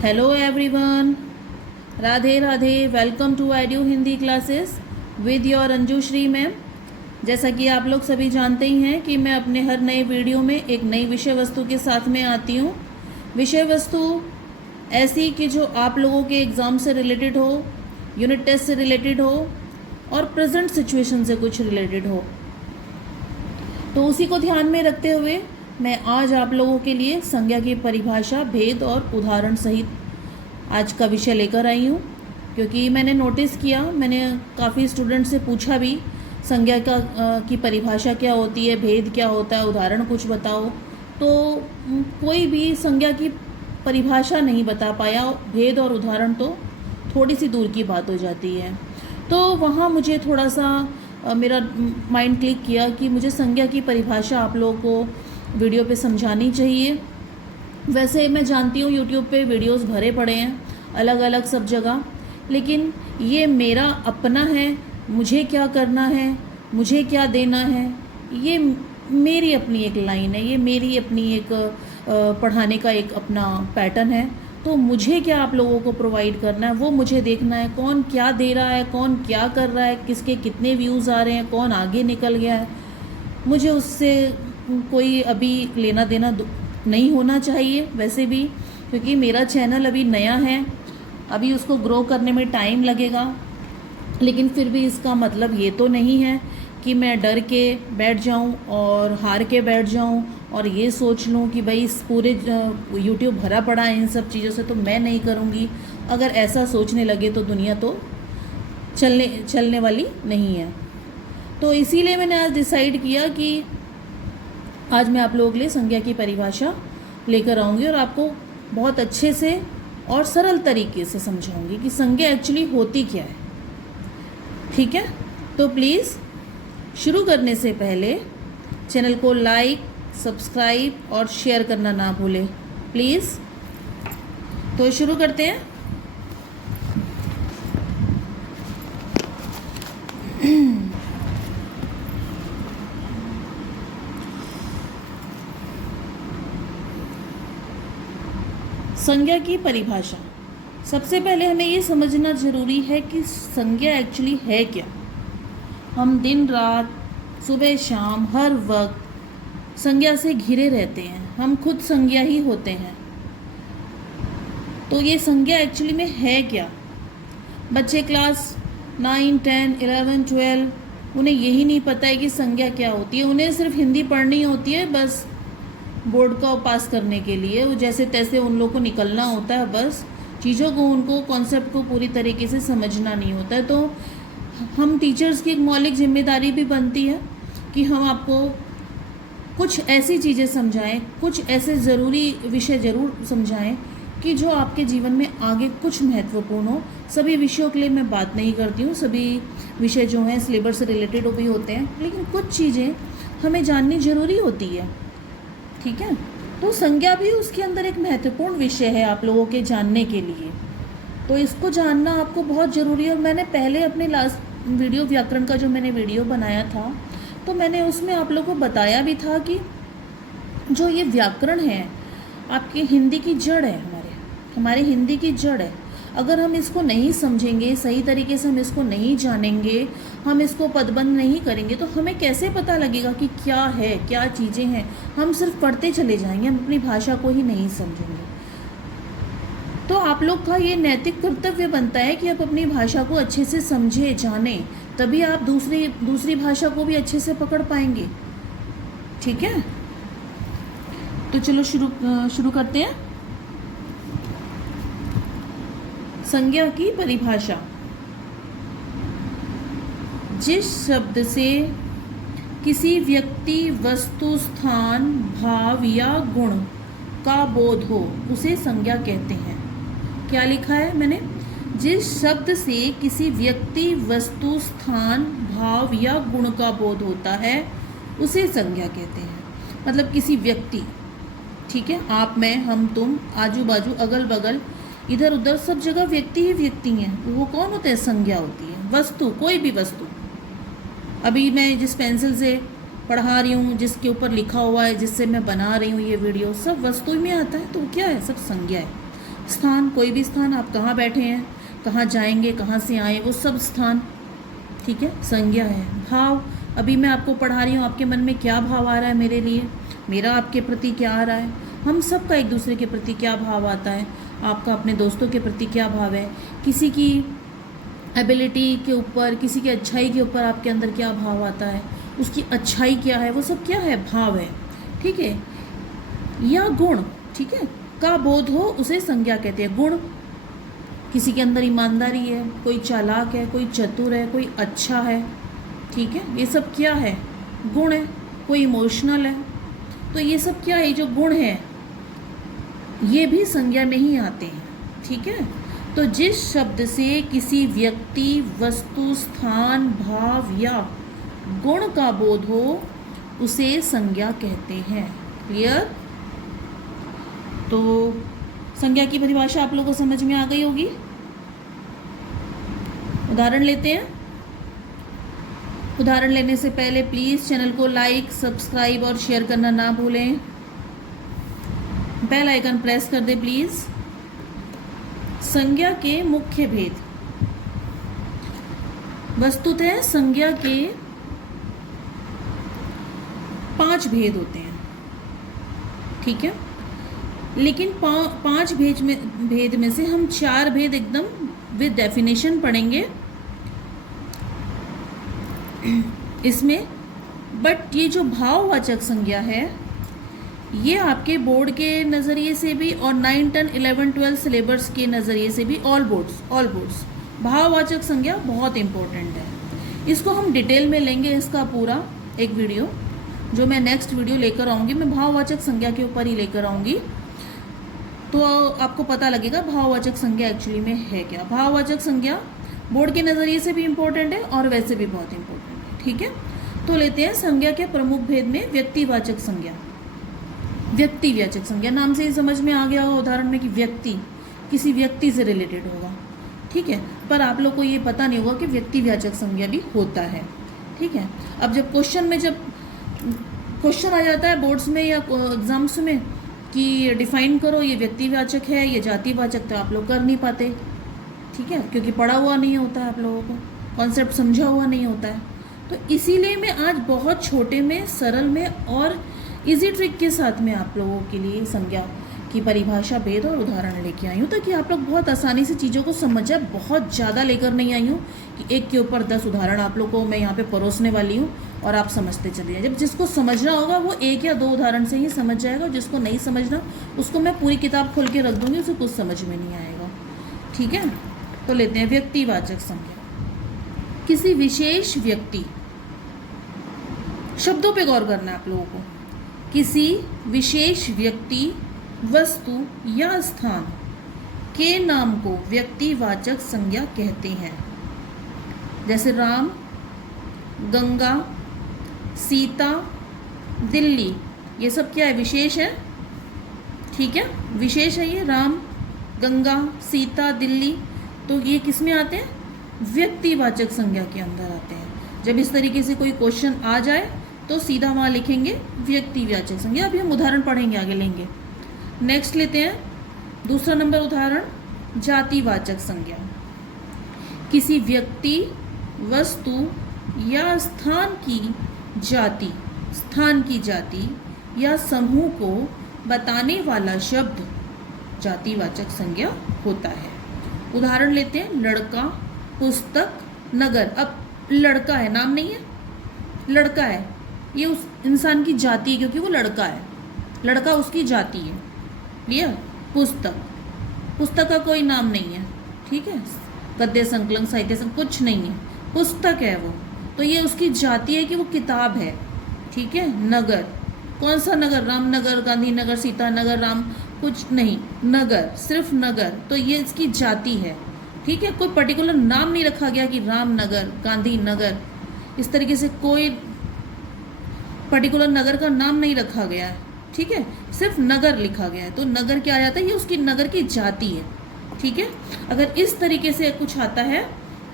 Hello everyone, Radhe Radhe. Welcome to edu Hindi classes with your Anjushree ma'am. जैसा कि आप लोग सभी जानते ही हैं कि मैं अपने हर नए वीडियो में एक नई विषय वस्तु के साथ में आती हूँ। विषय वस्तु ऐसी कि जो आप लोगों के एग्ज़ाम से रिलेटेड हो, यूनिट टेस्ट से रिलेटेड हो और प्रेजेंट सिचुएशन से कुछ रिलेटेड हो। तो उसी को ध्यान में रखते हुए मैं आज आप लोगों के लिए संज्ञा की परिभाषा, भेद और उदाहरण सहित आज का विषय लेकर आई हूँ। क्योंकि मैंने नोटिस किया, मैंने काफ़ी स्टूडेंट से पूछा भी संज्ञा की परिभाषा क्या होती है, भेद क्या होता है, उदाहरण कुछ बताओ। तो कोई भी संज्ञा की परिभाषा नहीं बता पाया, भेद और उदाहरण तो थोड़ी सी दूर की बात हो जाती है। तो वहाँ मुझे थोड़ा सा मेरा माइंड क्लिक किया कि मुझे संज्ञा की परिभाषा आप लोगों को वीडियो पे समझानी चाहिए। वैसे मैं जानती हूँ यूट्यूब पे वीडियोस भरे पड़े हैं अलग अलग सब जगह, लेकिन ये मेरा अपना है, मुझे क्या करना है, मुझे क्या देना है, ये मेरी अपनी एक लाइन है, ये मेरी अपनी एक पढ़ाने का एक अपना पैटर्न है। तो मुझे क्या आप लोगों को प्रोवाइड करना है वो मुझे देखना है। कौन क्या दे रहा है, कौन क्या कर रहा है, किसके कितने व्यूज़ आ रहे हैं, कौन आगे निकल गया है, मुझे उससे कोई अभी लेना देना नहीं होना चाहिए। वैसे भी क्योंकि मेरा चैनल अभी नया है, अभी उसको ग्रो करने में टाइम लगेगा, लेकिन फिर भी इसका मतलब ये तो नहीं है कि मैं डर के बैठ जाऊं और हार के बैठ जाऊं और ये सोच लूं कि भाई इस पूरे यूट्यूब भरा पड़ा है इन सब चीज़ों से तो मैं नहीं करूंगी। अगर ऐसा सोचने लगे तो दुनिया तो चलने वाली नहीं है। तो इसीलिए मैंने आज डिसाइड किया कि आज मैं आप लोगों के लिए संज्ञा की परिभाषा लेकर आऊँगी और आपको बहुत अच्छे से और सरल तरीके से समझाऊंगी कि संज्ञा एक्चुअली होती क्या है। ठीक है, तो प्लीज़ शुरू करने से पहले चैनल को लाइक, सब्सक्राइब और शेयर करना ना भूलें प्लीज़। तो शुरू करते हैं। संज्ञा की परिभाषा। सबसे पहले हमें ये समझना ज़रूरी है कि संज्ञा एक्चुअली है क्या। हम दिन रात, सुबह शाम, हर वक्त संज्ञा से घिरे रहते हैं, हम खुद संज्ञा ही होते हैं। तो ये संज्ञा एक्चुअली में है क्या। बच्चे क्लास 9, 10, 11, 12 उन्हें यही नहीं पता है कि संज्ञा क्या होती है। उन्हें सिर्फ हिंदी पढ़नी होती है बस, बोर्ड का पास करने के लिए वो जैसे तैसे उन लोगों को निकलना होता है। बस चीज़ों को, उनको कॉन्सेप्ट को पूरी तरीके से समझना नहीं होता है। तो हम टीचर्स की एक मौलिक जिम्मेदारी भी बनती है कि हम आपको कुछ ऐसी चीज़ें समझाएं, कुछ ऐसे ज़रूरी विषय ज़रूर समझाएं कि जो आपके जीवन में आगे कुछ महत्वपूर्ण हो। सभी विषयों के लिए मैं बात नहीं करती हूँ, सभी विषय जो हैं सिलेबस से रिलेटेड भी होते हैं, लेकिन कुछ चीज़ें हमें जाननी ज़रूरी होती है। ठीक है, तो संज्ञा भी उसके अंदर एक महत्वपूर्ण विषय है आप लोगों के जानने के लिए। तो इसको जानना आपको बहुत ज़रूरी है। और मैंने पहले अपने लास्ट वीडियो व्याकरण का जो मैंने वीडियो बनाया था, तो मैंने उसमें आप लोगों को बताया भी था कि जो ये व्याकरण है आपकी हिंदी की जड़ है, हमारे हिंदी की जड़ है। अगर हम इसको नहीं समझेंगे, सही तरीके से हम इसको नहीं जानेंगे, हम इसको पदबंध नहीं करेंगे, तो हमें कैसे पता लगेगा कि क्या है, क्या चीज़ें हैं। हम सिर्फ पढ़ते चले जाएंगे, हम अपनी भाषा को ही नहीं समझेंगे। तो आप लोग का ये नैतिक कर्तव्य बनता है कि आप अपनी भाषा को अच्छे से समझे, जाने, तभी आप दूसरी भाषा को भी अच्छे से पकड़ पाएंगे। ठीक है, तो चलो शुरू करते हैं। संज्ञा की परिभाषा। जिस शब्द से किसी व्यक्ति, वस्तु, स्थान, भाव या गुण का बोध हो उसे संज्ञा कहते हैं। क्या लिखा है मैंने? जिस शब्द से किसी व्यक्ति, वस्तु, स्थान, भाव या गुण का बोध होता है उसे संज्ञा कहते हैं। मतलब किसी व्यक्ति, ठीक है, आप, मैं, हम, तुम, आजू बाजू, अगल बगल, इधर उधर सब जगह व्यक्ति ही व्यक्ति हैं। वो कौन होते हैं? संज्ञा होती है। वस्तु, कोई भी वस्तु, अभी मैं जिस पेंसिल से पढ़ा रही हूँ, जिसके ऊपर लिखा हुआ है, जिससे मैं बना रही हूँ ये वीडियो, सब वस्तु में आता है। तो क्या है? सब संज्ञा है। स्थान, कोई भी स्थान, आप कहाँ बैठे हैं, कहाँ जाएंगे, कहाँ से आए, वो सब स्थान, ठीक है, संज्ञा है। भाव, अभी मैं आपको पढ़ा रही हूँ, आपके मन में क्या भाव आ रहा है मेरे लिए, मेरा आपके प्रति क्या आ रहा है, हम सब का एक दूसरे के प्रति क्या भाव आता है, आपका अपने दोस्तों के प्रति क्या भाव है, किसी की एबिलिटी के ऊपर, किसी की अच्छाई के ऊपर आपके अंदर क्या भाव आता है, उसकी अच्छाई क्या है, वो सब क्या है, भाव है, ठीक है। या गुण, ठीक है, का बोध हो उसे संज्ञा कहते हैं। गुण, किसी के अंदर ईमानदारी है, कोई चालाक है, कोई चतुर है, कोई अच्छा है, ठीक है, ये सब क्या है, गुण है। कोई इमोशनल है, तो ये सब क्या है, जो गुण है ये भी संज्ञा में ही आते हैं, ठीक है। तो जिस शब्द से किसी व्यक्ति, वस्तु, स्थान, भाव या गुण का बोध हो उसे संज्ञा कहते हैं। क्लियर? तो संज्ञा की परिभाषा आप लोगों को समझ में आ गई होगी। उदाहरण लेते हैं। उदाहरण लेने से पहले प्लीज़ चैनल को लाइक, सब्सक्राइब और शेयर करना ना भूलें। बेल आइकन प्रेस कर दे प्लीज़। संज्ञा के मुख्य भेद। वस्तुतः संज्ञा के 5 भेद होते हैं, ठीक है, लेकिन 5 भेद में से हम 4 भेद एकदम विद डेफिनेशन पढ़ेंगे इसमें। बट ये जो भाववाचक संज्ञा है ये आपके बोर्ड के नज़रिए से भी और 9, 10, 11, 12 सिलेबस के नज़रिए से भी ऑल बोर्ड्स भाववाचक संज्ञा बहुत इम्पोर्टेंट है। इसको हम डिटेल में लेंगे, इसका पूरा एक वीडियो जो मैं नेक्स्ट वीडियो लेकर आऊँगी, मैं भाववाचक संज्ञा के ऊपर ही लेकर आऊँगी, तो आपको पता लगेगा भाववाचक संज्ञा एक्चुअली में है क्या। भाववाचक संज्ञा बोर्ड के नज़रिए से भी इम्पोर्टेंट है और वैसे भी बहुत इम्पोर्टेंट है, ठीक है। तो लेते हैं संज्ञा के प्रमुख भेद में व्यक्तिवाचक संज्ञा। व्यक्तिवाचक संज्ञा, नाम से ही समझ में आ गया होगा उदाहरण में कि व्यक्ति किसी व्यक्ति से रिलेटेड होगा, ठीक है, पर आप लोग को ये पता नहीं होगा कि व्यक्तिवाचक संज्ञा भी होता है, ठीक है। अब जब क्वेश्चन आ जाता है बोर्ड्स में या एग्जाम्स में कि डिफाइन करो ये व्यक्तिवाचक है, ये जातिवाचक, तो आप लोग कर नहीं पाते, ठीक है, क्योंकि पढ़ा हुआ नहीं होता है, आप लोगों को कॉन्सेप्ट समझा हुआ नहीं होता है। तो इसीलिए मैं आज बहुत छोटे में, सरल में और इजी ट्रिक के साथ में आप लोगों के लिए संज्ञा की परिभाषा, भेद और उदाहरण लेके आई हूँ, ताकि आप लोग बहुत आसानी से चीज़ों को समझ जाए। बहुत ज़्यादा लेकर नहीं आई हूँ कि एक के ऊपर 10 उदाहरण आप लोग को मैं यहाँ पे परोसने वाली हूँ और आप समझते चलिए। जब जिसको समझना होगा वो 1 या 2 उदाहरण से ही समझ जाएगा, जिसको नहीं समझना उसको मैं पूरी किताब खोल के रख दूँगी, उसे कुछ समझ में नहीं आएगा, ठीक है। तो लेते हैं व्यक्तिवाचक संज्ञा। किसी विशेष व्यक्ति, शब्दों पे गौर करना है आप लोगों को, किसी विशेष व्यक्ति, वस्तु या स्थान के नाम को व्यक्तिवाचक संज्ञा कहते हैं। जैसे राम, गंगा, सीता, दिल्ली, ये सब क्या है, विशेष है, ठीक है, विशेष है ये। राम, गंगा, सीता, दिल्ली, तो ये किस में आते हैं, व्यक्तिवाचक संज्ञा के अंदर आते हैं। जब इस तरीके से कोई क्वेश्चन आ जाए तो सीधा वहाँ लिखेंगे व्यक्तिवाचक संज्ञा। अभी हम उदाहरण पढ़ेंगे, आगे लेंगे। नेक्स्ट लेते हैं दूसरा नंबर उदाहरण, जातिवाचक संज्ञा। किसी व्यक्ति, वस्तु या स्थान की जाति या समूह को बताने वाला शब्द जातिवाचक संज्ञा होता है। उदाहरण लेते हैं, लड़का, पुस्तक, नगर। अब लड़का है, नाम नहीं है, लड़का है, ये उस इंसान की जाति है क्योंकि वो लड़का है, लड़का उसकी जाति है। क्लियर? पुस्तक का कोई नाम नहीं है, ठीक है, गद्य संकलन, साहित्य संकलन कुछ नहीं है, पुस्तक है वो, तो ये उसकी जाति है कि वो किताब है, ठीक है। नगर, कौन सा नगर, रामनगर, गांधीनगर, सीतानगर, राम कुछ नहीं, नगर, सिर्फ नगर, तो ये इसकी जाति है, ठीक है। कोई पर्टिकुलर नाम नहीं रखा गया कि रामनगर, गांधीनगर, इस तरीके से कोई पर्टिकुलर नगर का नाम नहीं रखा गया है, ठीक है, सिर्फ नगर लिखा गया है, तो नगर क्या आ जाता है, ये उसकी नगर की जाति है, ठीक है। अगर इस तरीके से कुछ आता है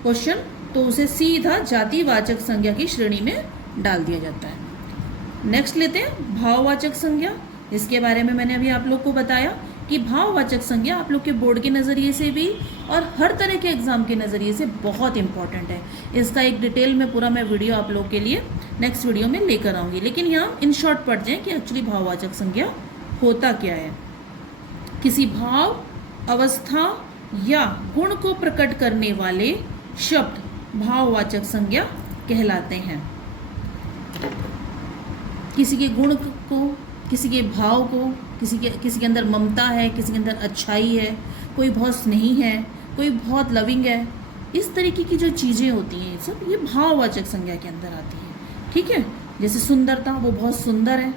क्वेश्चन तो उसे सीधा जातिवाचक संज्ञा की श्रेणी में डाल दिया जाता है। नेक्स्ट लेते हैं भाववाचक संज्ञा। इसके बारे में मैंने अभी आप लोग को बताया कि भाववाचक संज्ञा आप लोग के बोर्ड के नज़रिए से भी और हर तरह के एग्ज़ाम के नज़रिए से बहुत इंपॉर्टेंट है। इसका एक डिटेल में पूरा मैं वीडियो आप लोग के लिए नेक्स्ट वीडियो में लेकर आऊँगी, लेकिन यहाँ इन शॉर्ट पढ़ जाएँ कि एक्चुअली भाववाचक संज्ञा होता क्या है। किसी भाव, अवस्था या गुण को प्रकट करने वाले शब्द भाववाचक संज्ञा कहलाते हैं। किसी के गुण को, किसी के भाव को, किसी के अंदर ममता है, किसी के अंदर अच्छाई है, कोई बहुत स्नेही है, कोई बहुत लविंग है, इस तरीके की जो चीज़ें होती हैं सब ये भाववाचक संज्ञा के अंदर आती है। ठीक है, जैसे सुंदरता, वो बहुत सुंदर है।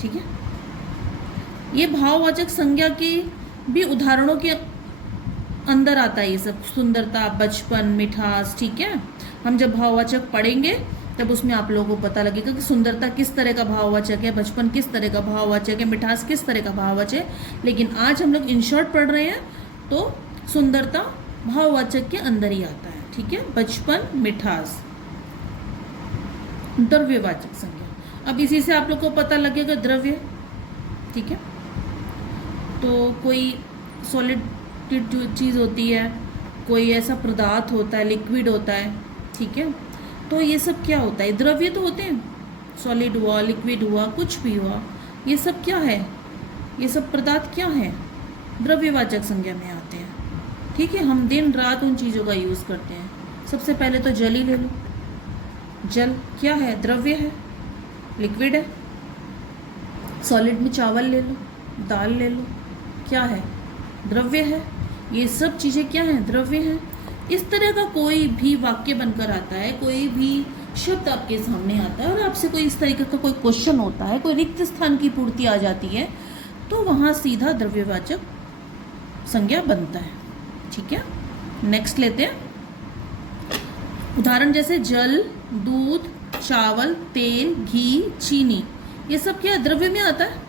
ठीक है, ये भाववाचक संज्ञा के भी उदाहरणों के अंदर आता है ये सब, सुंदरता, बचपन, मिठास। ठीक है, हम जब भाववाचक पढ़ेंगे तब उसमें आप लोगों को पता लगेगा कि सुंदरता किस तरह का भाववाचक है, बचपन किस तरह का भाववाचक है, मिठास किस तरह का भाववाचक है। लेकिन आज हम लोग इन शॉर्ट पढ़ रहे हैं तो सुंदरता भाववाचक के अंदर ही आता है। ठीक है, बचपन, मिठास। द्रव्यवाचक संज्ञा, अब इसी से आप लोग को पता लगेगा द्रव्य। ठीक है, तो कोई सॉलिड चीज़ होती है, कोई ऐसा पदार्थ होता है, लिक्विड होता है। ठीक है, तो ये सब क्या होता है, द्रव्य तो होते हैं, सॉलिड हुआ, लिक्विड हुआ, कुछ भी हुआ, ये सब क्या है, ये सब पदार्थ क्या है, द्रव्यवाचक संज्ञा में आते हैं। ठीक है, हम दिन रात उन चीज़ों का यूज़ करते हैं। सबसे पहले तो जल ही ले लो, जल क्या है, द्रव्य है, लिक्विड है। सॉलिड में चावल ले लो, दाल ले लो, क्या है, द्रव्य है। ये सब चीज़ें क्या हैं, द्रव्य हैं। इस तरह का कोई भी वाक्य बनकर आता है, कोई भी शब्द आपके सामने आता है और आपसे कोई इस तरीके का कोई क्वेश्चन होता है, कोई रिक्त स्थान की पूर्ति आ जाती है, तो वहाँ सीधा द्रव्यवाचक संज्ञा बनता है। ठीक है, नेक्स्ट लेते हैं उदाहरण, जैसे जल, दूध, चावल, तेल, घी, चीनी, ये सब क्या द्रव्य में आता है।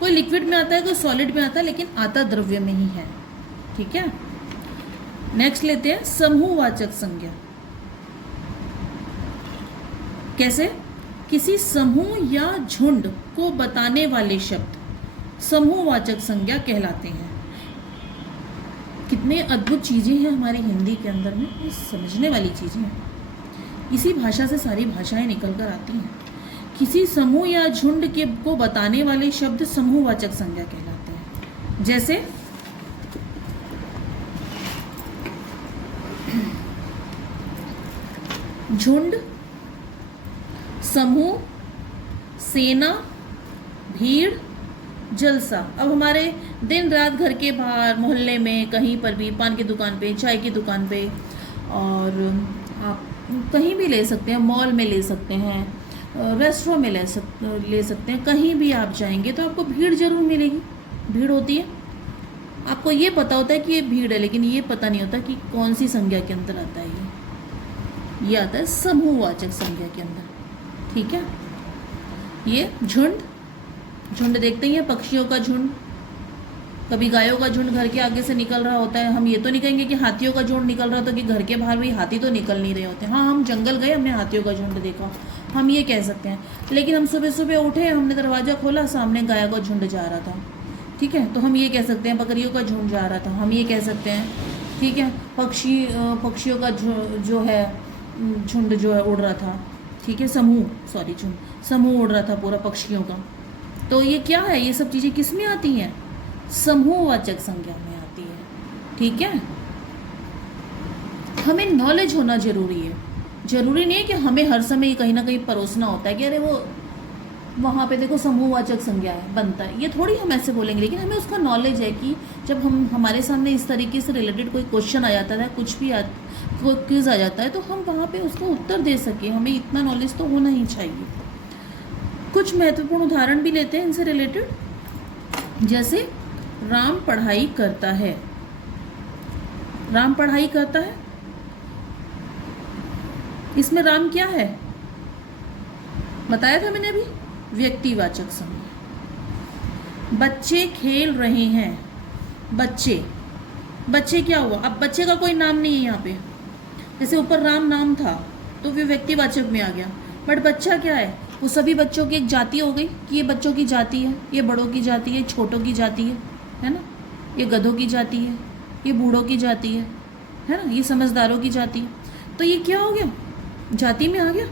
कोई लिक्विड में आता है, कोई सॉलिड में आता है, लेकिन आता द्रव्य में ही है। ठीक है, नेक्स्ट लेते हैं समूहवाचक संज्ञा। कैसे, किसी समूह या झुंड को बताने वाले शब्द समूहवाचक संज्ञा कहलाते हैं। कितने अद्भुत चीज़ें हैं हमारी हिंदी के अंदर में, ये समझने वाली चीज़ें हैं। इसी भाषा से सारी भाषाएं निकल कर आती हैं। किसी समूह या झुंड के को बताने वाले शब्द समूहवाचक संज्ञा कहलाते हैं। जैसे झुंड, समूह, सेना, भीड़, जलसा। अब हमारे दिन रात घर के बाहर, मोहल्ले में, कहीं पर भी, पान की दुकान पे, चाय की दुकान पे, और आप कहीं भी ले सकते हैं, मॉल में ले सकते हैं, रेस्टोरेंट में ले सकते हैं, कहीं भी आप जाएंगे तो आपको भीड़ जरूर मिलेगी। भीड़ होती है, आपको ये पता होता है कि ये भीड़ है, लेकिन ये पता नहीं होता कि कौन सी संज्ञा के अंदर आता है। ये आता है समूहवाचक संज्ञा के अंदर। ठीक है, ये झुंड, झुंड देखते ही हैं, पक्षियों का झुंड, कभी गायों का झुंड घर के आगे से निकल रहा होता है। हम ये तो नहीं कहेंगे कि हाथियों का झुंड निकल रहा था, कि घर के बाहर भी हाथी तो निकल नहीं रहे होते। हाँ, हम जंगल गए, हमने हाथियों का झुंड देखा, हम ये कह सकते हैं। लेकिन हम सुबह सुबह उठे, हमने दरवाज़ा खोला, सामने गाय का झुंड जा रहा था। ठीक है, तो हम ये कह सकते हैं बकरियों का झुंड जा रहा था, हम ये कह सकते हैं। ठीक है, पक्षियों का जो है झुंड जो है उड़ रहा था। ठीक है, झुंड, समूह उड़ रहा था पूरा पक्षियों का। तो ये क्या है, ये सब चीज़ें किस में आती हैं, समूहवाचक संज्ञा में आती है। ठीक है, हमें नॉलेज होना जरूरी है। जरूरी नहीं है कि हमें हर समय कहीं ना कहीं परोसना होता है कि अरे वो वहाँ पे देखो समूहवाचक संज्ञा है, बनता है, ये थोड़ी हम ऐसे बोलेंगे। लेकिन हमें उसका नॉलेज है कि जब हमारे सामने इस तरीके से रिलेटेड कोई क्वेश्चन आ जाता है, कुछ भी कोई क्विज आ जाता है, तो हम वहाँ पे उसका उत्तर दे सकें। हमें इतना नॉलेज तो होना ही चाहिए। कुछ महत्वपूर्ण उदाहरण भी लेते हैं इनसे रिलेटेड। जैसे राम पढ़ाई करता है, राम पढ़ाई करता है, इसमें राम क्या है बताया था मैंने अभी, व्यक्तिवाचक संज्ञा। बच्चे खेल रहे हैं, बच्चे क्या हुआ, अब बच्चे का कोई नाम नहीं है यहाँ पे। जैसे ऊपर राम नाम था तो वो व्यक्तिवाचक में आ गया, बट बच्चा क्या है, वो सभी बच्चों की एक जाति हो गई कि ये बच्चों की जाति है, ये बड़ों की जाति है, छोटों की जाति है। है ना, ये गधों की जाति है, ये बूढ़ों की जाति है ना, ये समझदारों की जाति है। तो ये क्या हो गया, जाति में आ गया,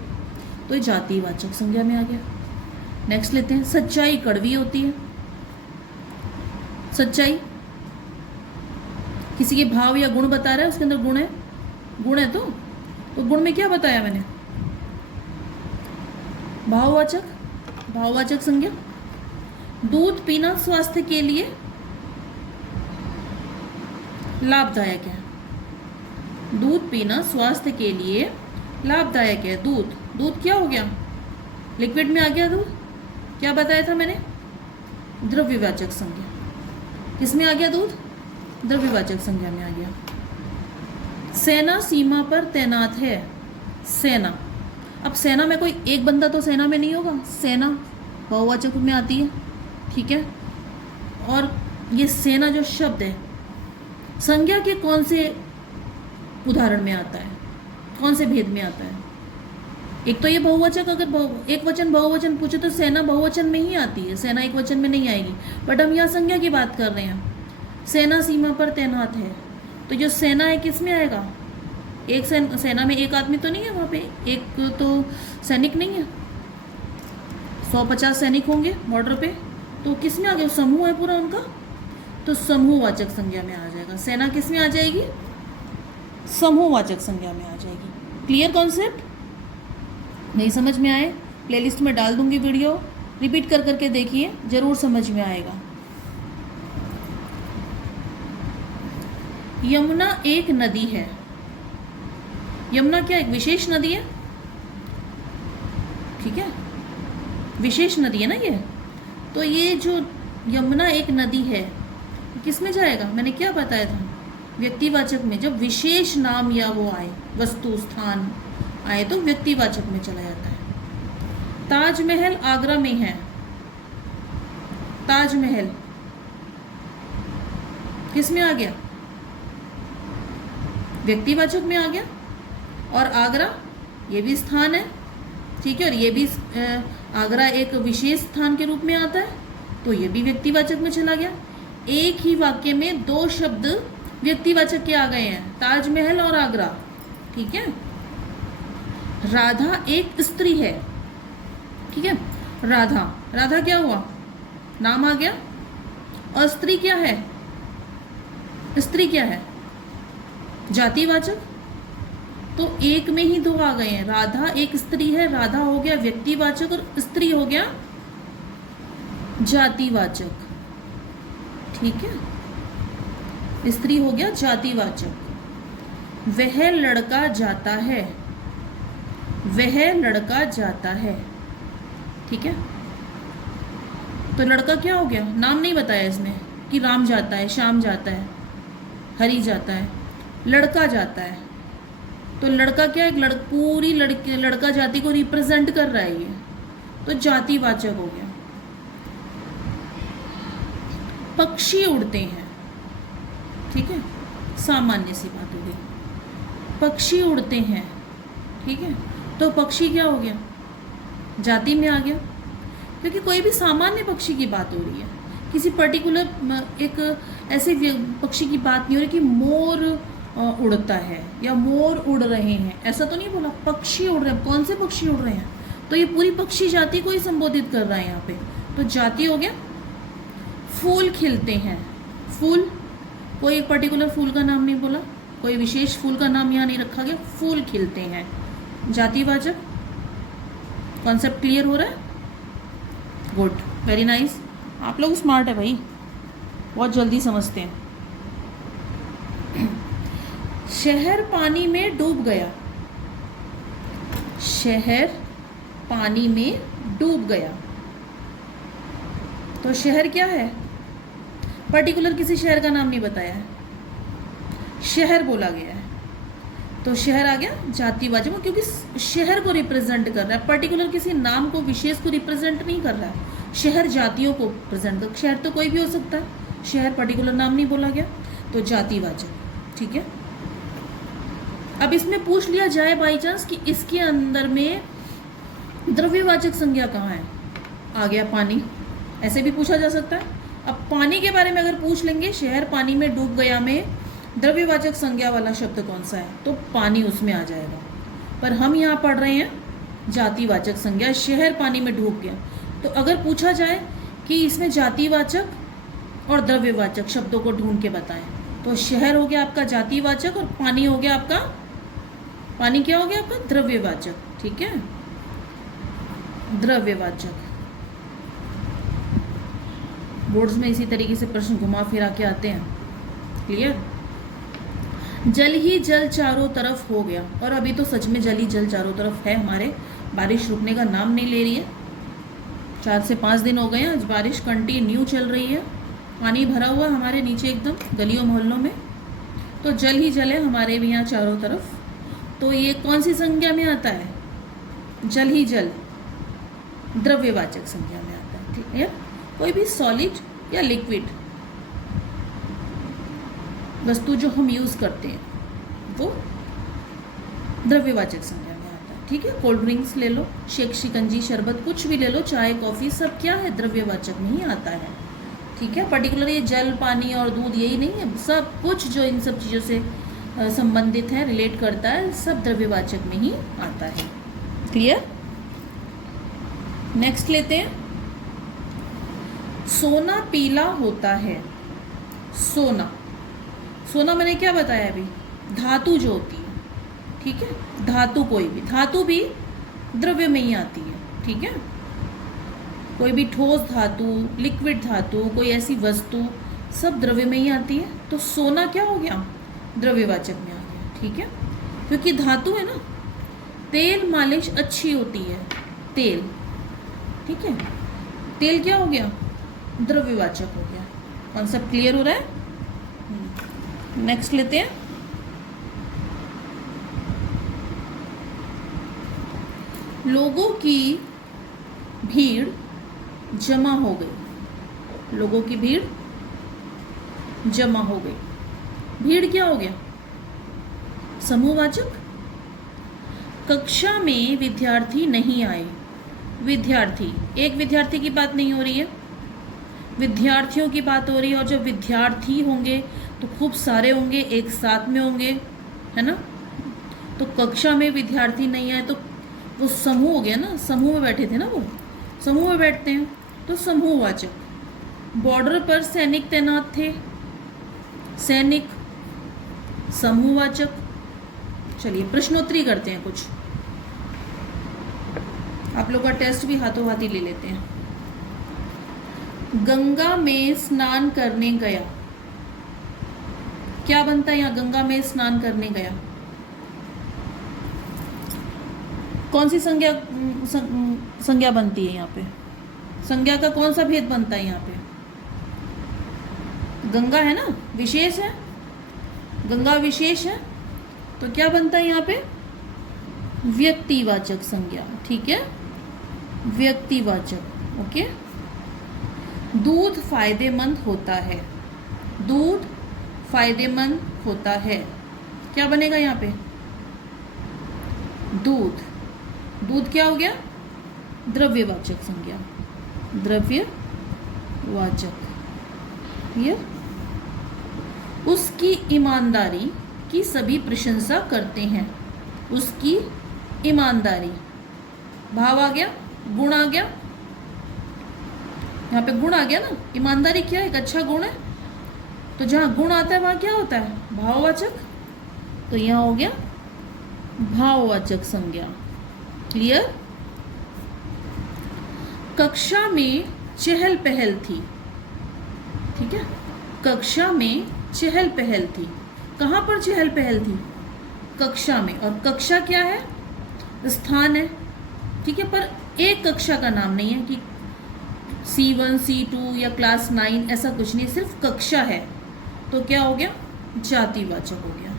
तो ये जातिवाचक संज्ञा में आ गया। नेक्स्ट लेते हैं, सच्चाई कड़वी होती है। सच्चाई किसी के भाव या गुण बता रहा है, उसके अंदर गुण है तो गुण में क्या बताया मैंने, भाववाचक संज्ञा। दूध पीना स्वास्थ्य के लिए लाभदायक है। दूध पीना स्वास्थ्य के लिए लाभदायक है। दूध क्या हो गया, लिक्विड में आ गया दूध। क्या बताया था मैंने, द्रव्यवाचक संज्ञा। किसमें आ गया दूध, द्रव्यवाचक संज्ञा में आ गया। सेना सीमा पर तैनात है। सेना, अब सेना में कोई एक बंदा तो सेना में नहीं होगा, सेना बहुवचक में आती है, ठीक है। और ये सेना जो शब्द है संज्ञा के कौन से उदाहरण में आता है, कौन से भेद में आता है। एक तो ये बहुवचक, अगर एक वचन बहुवचन पूछे तो सेना बहुवचन में ही आती है, सेना एक वचन में नहीं आएगी। बट हम यहाँ संज्ञा की बात कर रहे हैं। सेना सीमा पर तैनात है, तो जो सेना है किस में आएगा, एक सेना में एक आदमी तो नहीं है, वहाँ पे एक तो सैनिक नहीं है, 150 सैनिक होंगे बॉर्डर पे, तो किस में आ गया, समूह है पूरा उनका, तो समूहवाचक संज्ञा में आ जाएगा। सेना किस में आ जाएगी, समूहवाचक संज्ञा में आ जाएगी। क्लियर कॉन्सेप्ट, नहीं समझ में आए प्लेलिस्ट में डाल दूंगी वीडियो, रिपीट कर करके देखिए, जरूर समझ में आएगा। यमुना एक नदी है। यमुना क्या एक विशेष नदी है, ठीक है, विशेष नदी है ना ये। तो ये जो यमुना एक नदी है किस में जाएगा, मैंने क्या बताया था, व्यक्तिवाचक में। जब विशेष नाम या वो आए, वस्तु स्थान आए, तो व्यक्तिवाचक में चला जाता है। ताजमहल आगरा में है। ताजमहल किस में आ गया, व्यक्तिवाचक में आ गया। और आगरा ये भी स्थान है, ठीक है, और ये भी आगरा एक विशेष स्थान के रूप में आता है, तो ये भी व्यक्तिवाचक में चला गया। एक ही वाक्य में दो शब्द व्यक्तिवाचक के आ गए हैं, ताजमहल और आगरा, ठीक है। राधा एक स्त्री है, ठीक है, राधा क्या हुआ, नाम आ गया। और स्त्री क्या है, स्त्री क्या है, जातिवाचक। तो एक में ही दो आ गए हैं, राधा एक स्त्री है, राधा हो गया व्यक्तिवाचक और स्त्री हो गया जातिवाचक, ठीक है, स्त्री हो गया जातिवाचक। वह लड़का जाता है, वह लड़का जाता है, ठीक है। तो लड़का क्या हो गया, नाम नहीं बताया इसमें कि राम जाता है, श्याम जाता है, हरि जाता है, लड़का जाता है। तो लड़का क्या है, पूरी लड़का जाति को रिप्रेजेंट कर रहा है ये, तो जातिवाचक हो गया। पक्षी उड़ते हैं, ठीक है, सामान्य सी बात हो गई, पक्षी उड़ते हैं, ठीक है। तो पक्षी क्या हो गया, जाति में आ गया, क्योंकि कोई भी सामान्य पक्षी की बात हो रही है, किसी पर्टिकुलर एक ऐसे पक्षी की बात नहीं हो रही कि मोर उड़ता है या मोर उड़ रहे हैं, ऐसा तो नहीं बोला, पक्षी उड़ रहे हैं। कौन से पक्षी उड़ रहे हैं, तो ये पूरी पक्षी जाति को ही संबोधित कर रहा है यहाँ पे, तो जाति हो गया। फूल खिलते हैं, फूल कोई एक पर्टिकुलर फूल का नाम नहीं बोला, कोई विशेष फूल का नाम यहाँ नहीं रखा गया, फूल खिलते हैं, जातिवाचक। कॉन्सेप्ट क्लियर हो रहा है, गुड, वेरी नाइस। आप लोग स्मार्ट है भाई, बहुत जल्दी समझते हैं। शहर पानी में डूब गया, शहर पानी में डूब गया। तो शहर क्या है, पर्टिकुलर किसी शहर का नाम नहीं बताया है, शहर बोला गया है, तो शहर आ गया जातिवाचक, क्योंकि शहर को रिप्रेजेंट कर रहा है, पर्टिकुलर किसी नाम को विशेष को रिप्रेजेंट नहीं कर रहा है। शहर जातियों को प्रेजेंट कर, शहर तो कोई भी हो सकता है, शहर पर्टिकुलर नाम नहीं बोला गया, तो जातिवाचक, ठीक है। अब इसमें पूछ लिया जाए बाई चांस कि इसके अंदर में द्रव्यवाचक संज्ञा कहाँ है, आ गया पानी, ऐसे भी पूछा जा सकता है। अब पानी के बारे में अगर पूछ लेंगे, शहर पानी में डूब गया में द्रव्यवाचक संज्ञा वाला शब्द कौन सा है, तो पानी उसमें आ जाएगा। पर हम यहाँ पढ़ रहे हैं जातिवाचक संज्ञा, शहर पानी में डूब गया। तो अगर पूछा जाए कि इसमें जातिवाचक और द्रव्यवाचक शब्दों को ढूंढ के बताएं, तो शहर हो गया आपका जातिवाचक और पानी हो गया आपका, पानी क्या हो गया आपका, द्रव्यवाचक। ठीक है, द्रव्यवाचक। बोर्ड्स में इसी तरीके से प्रश्न घुमा फिरा के आते हैं। क्लियर। जल ही जल चारों तरफ हो गया, और अभी तो सच में जल ही जल चारों तरफ है हमारे। बारिश रुकने का नाम नहीं ले रही है। 4 से 5 दिन हो गए हैं, आज बारिश कंटिन्यू चल रही है। पानी भरा हुआ हमारे नीचे एकदम गलियों मोहल्लों में। तो जल ही जल है हमारे भी यहाँ चारों तरफ। तो ये कौन सी संज्ञा में आता है, जल ही जल, द्रव्यवाचक संज्ञा में आता है। ठीक है, कोई भी सॉलिड या लिक्विड वस्तु जो हम यूज करते हैं वो द्रव्यवाचक संज्ञा में आता है। ठीक है, कोल्ड ड्रिंक्स ले लो, शेक, शिकंजी, शरबत, कुछ भी ले लो, चाय, कॉफी, सब क्या है, द्रव्यवाचक में ही आता है। ठीक है, पर्टिकुलर ये जल, पानी और दूध यही नहीं है, सब कुछ जो इन सब चीज़ों से संबंधित है, रिलेट करता है, सब द्रव्यवाचक में ही आता है। क्लियर। नेक्स्ट लेते हैं, सोना पीला होता है। सोना, सोना मैंने क्या बताया अभी, धातु जो होती है। ठीक है, धातु, कोई भी धातु भी द्रव्य में ही आती है। ठीक है, कोई भी ठोस धातु, लिक्विड धातु, कोई ऐसी वस्तु, सब द्रव्य में ही आती है। तो सोना क्या हो गया, द्रव्यवाचक में आ गया। ठीक है, क्योंकि धातु है ना। तेल मालिश अच्छी होती है, तेल। ठीक है, तेल क्या हो गया, द्रव्यवाचक हो गया। कॉन्सेप्ट क्लियर हो रहा है। नेक्स्ट लेते हैं, लोगों की भीड़ जमा हो गई। लोगों की भीड़ जमा हो गई। भीड़ क्या हो गया, समूहवाचक। कक्षा में विद्यार्थी नहीं आए। विद्यार्थी, एक विद्यार्थी की बात नहीं हो रही है, विद्यार्थियों की बात हो रही है। और जब विद्यार्थी होंगे तो खूब सारे होंगे, एक साथ में होंगे, है ना। तो कक्षा में विद्यार्थी नहीं आए तो वो समूह हो गया ना, समूह में बैठे थे ना, वो समूह में बैठते हैं तो समूहवाचक। बॉर्डर पर सैनिक तैनात थे, सैनिक, समूहवाचक। चलिए प्रश्नोत्तरी करते हैं कुछ, आप लोग का टेस्ट भी हाथों हाथ ही ले लेते हैं। गंगा में स्नान करने गया, क्या बनता है यहाँ, गंगा में स्नान करने गया। कौन सी संज्ञा बनती है यहाँ पे, संज्ञा का कौन सा भेद बनता है यहाँ पे, गंगा है ना, विशेष है, गंगा विशेष है, तो क्या बनता है यहाँ पे, व्यक्तिवाचक संज्ञा। ठीक है, व्यक्तिवाचक। ओके। दूध फायदेमंद होता है, दूध फायदेमंद होता है, क्या बनेगा यहाँ पे, दूध। दूध क्या हो गया, द्रव्यवाचक संज्ञा, द्रव्यवाचक। ये उसकी ईमानदारी की सभी प्रशंसा करते हैं। उसकी ईमानदारी, भाव आ गया, गुण आ गया, यहाँ पे गुण आ गया ना। ईमानदारी क्या है, एक अच्छा गुण है, तो जहाँ गुण आता है वहाँ क्या होता है, भाववाचक। तो यहाँ हो गया भाववाचक संज्ञा। क्लियर। कक्षा में चहल पहल थी। ठीक है, कक्षा में चहल पहल थी। कहाँ पर चहल पहल थी, कक्षा में। और कक्षा क्या है, स्थान है। ठीक है, पर एक कक्षा का नाम नहीं है कि C1, C2 या क्लास 9, ऐसा कुछ नहीं, सिर्फ कक्षा है। तो क्या हो गया, जातिवाचक हो गया।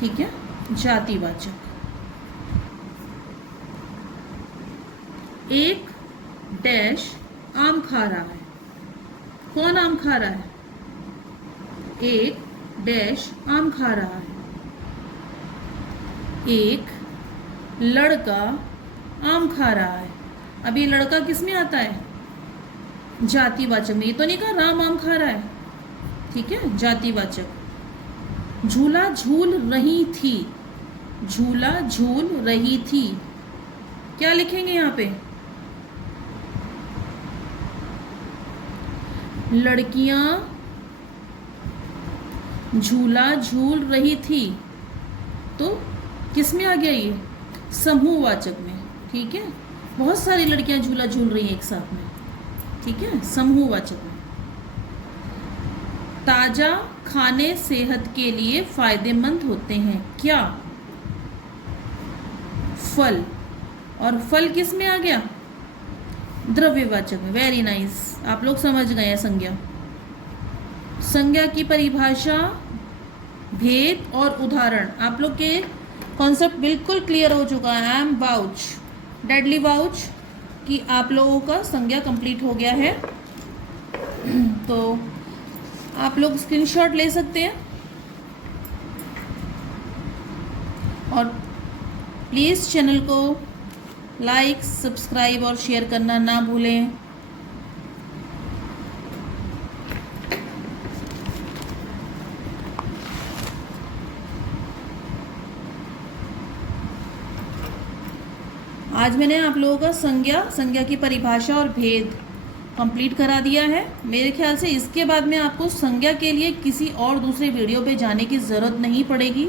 ठीक है, जातिवाचक। एक डैश आम खा रहा है। कौन आम खा रहा है, एक डैश आम खा रहा है। एक लड़का आम खा रहा है। अब ये लड़का किस में आता है, जातिवाचक में, ये तो नहीं कहा राम आम खा रहा है, ठीक है, जातिवाचक। झूला झूल रही थी, झूला झूल रही थी, क्या लिखेंगे यहाँ पे? लड़कियां झूला झूल रही थी, तो किस में आ गया ये? समूहवाचक में, ठीक है। बहुत सारी लड़कियां झूला झूल रही हैं एक साथ में, ठीक है, समूहवाचक में। ताजा खाने सेहत के लिए फायदेमंद होते हैं, क्या? फल, और फल किस में आ गया? द्रव्यवाचक में। वेरी नाइस, आप लोग समझ गए हैं संज्ञा। संज्ञा की परिभाषा, भेद और उदाहरण, आप लोग के कॉन्सेप्ट बिल्कुल क्लियर हो चुका है। I am vouch, deadly vouch कि आप लोगों का संज्ञा कंप्लीट हो गया है। तो आप लोग स्क्रीनशॉट ले सकते हैं और प्लीज़ चैनल को लाइक, सब्सक्राइब और शेयर करना ना भूलें। आज मैंने आप लोगों का संज्ञा की परिभाषा और भेद कंप्लीट करा दिया है। मेरे ख्याल से इसके बाद में आपको संज्ञा के लिए किसी और दूसरे वीडियो पे जाने की ज़रूरत नहीं पड़ेगी।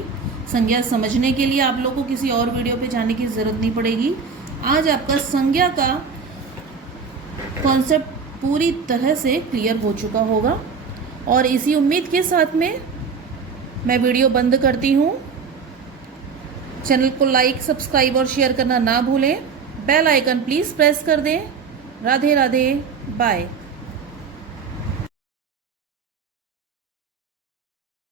संज्ञा समझने के लिए आप लोगों को किसी और वीडियो पे जाने की ज़रूरत नहीं पड़ेगी। आज आपका संज्ञा का कॉन्सेप्ट पूरी तरह से क्लियर हो चुका होगा और इसी उम्मीद के साथ में मैं वीडियो बंद करती हूँ। चैनल को लाइक, सब्सक्राइब और शेयर करना ना भूलें। बेल आइकन प्लीज़ प्रेस कर दें। राधे राधे, बाय।